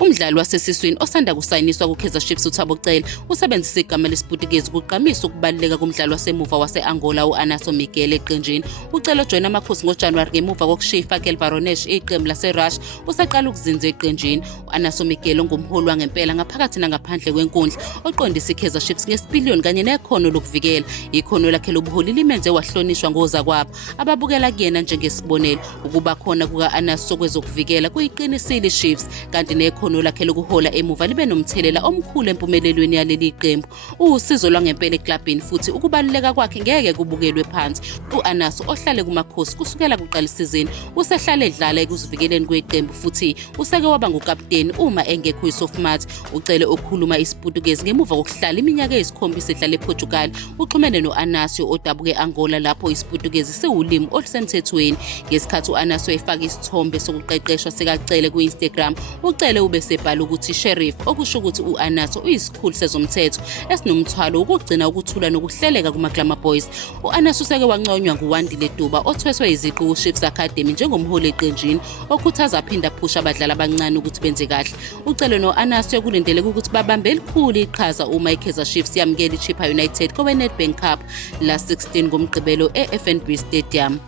Umdlali wasesiswini osanda kusayiniswa kuKaizer Chiefs uThabo Cele usebenzisa igama lesiPutukezi ukugqamisa ukubaluleka kumdlali wasemuva wase-Angola u-Anaso Miguel eqenjini. UCele ojoyina amakhosi ngoJanuwari ngemuva kokushiya iFACEL Varones iqembu laseRussia usaqala ukuzinza eqenjini. U-Anaso Miguel ongumholi wangempela ngaphakathi nangaphandle kwenkundla oqondisa iKaizer Chiefs ngesipiliyoni kanye nekhono lokuvikela. Ikhono lakhe lobuholi limenze wahlonishwa ngozakwabo ababukela kuyena njengesibonelo. Ukuba khona kuka-Anaso kwezokuvikela kuyiqinisile iChiefs, kanti nekhono lakhe lokuhola emuva libe nomthelela omkhulu empumelelweni yaleli qembu. Uwusizo lwangempela eklabhini futhi ukubaluleka kwakhe ngeke kubukelwe phansi. U-Anaso ohlale kumakhosi kusukela kuqala isizini usehlale edlala ekuzivikeleni kweqembu futhi useke waba ngukapteni uma engekho uSofumathi. UCele okhuluma isiPutukezi ngemuva kokuhlala iminyaka eyisikhombisa ehlala ePortugal uxhumene no-Anaso odabuke e-Angola lapho isiPutukezi siwulimi olusemthethweni. Ngesikhathi u-Anaso efaka isithombe sokuqeqeshwa sikaCele ku-Instagram, uCele ubesebhala ukuthi Sheriff, okusho ukuthi u-Anaso uyisikhulu sezomthetho esinomthwalo ukugcina ukuthula nokuhleleka kumaGlamour Boys. U-Anaso useke wanconywa nguWandile Duba othweswe iziqu ku-Chiefs Academy njengomholi eqenjini okhuthaza aphinda phusha abadlali abancane ukuthi benze kahle. UCele no-Anaso kulindeleke ukuthi babambe elikhulu iqhaza uma iKaizer Chiefs yamukela iChippa United kowe-Nedbank Cup la 16 ngoMgqibelo e-FNB Stadium.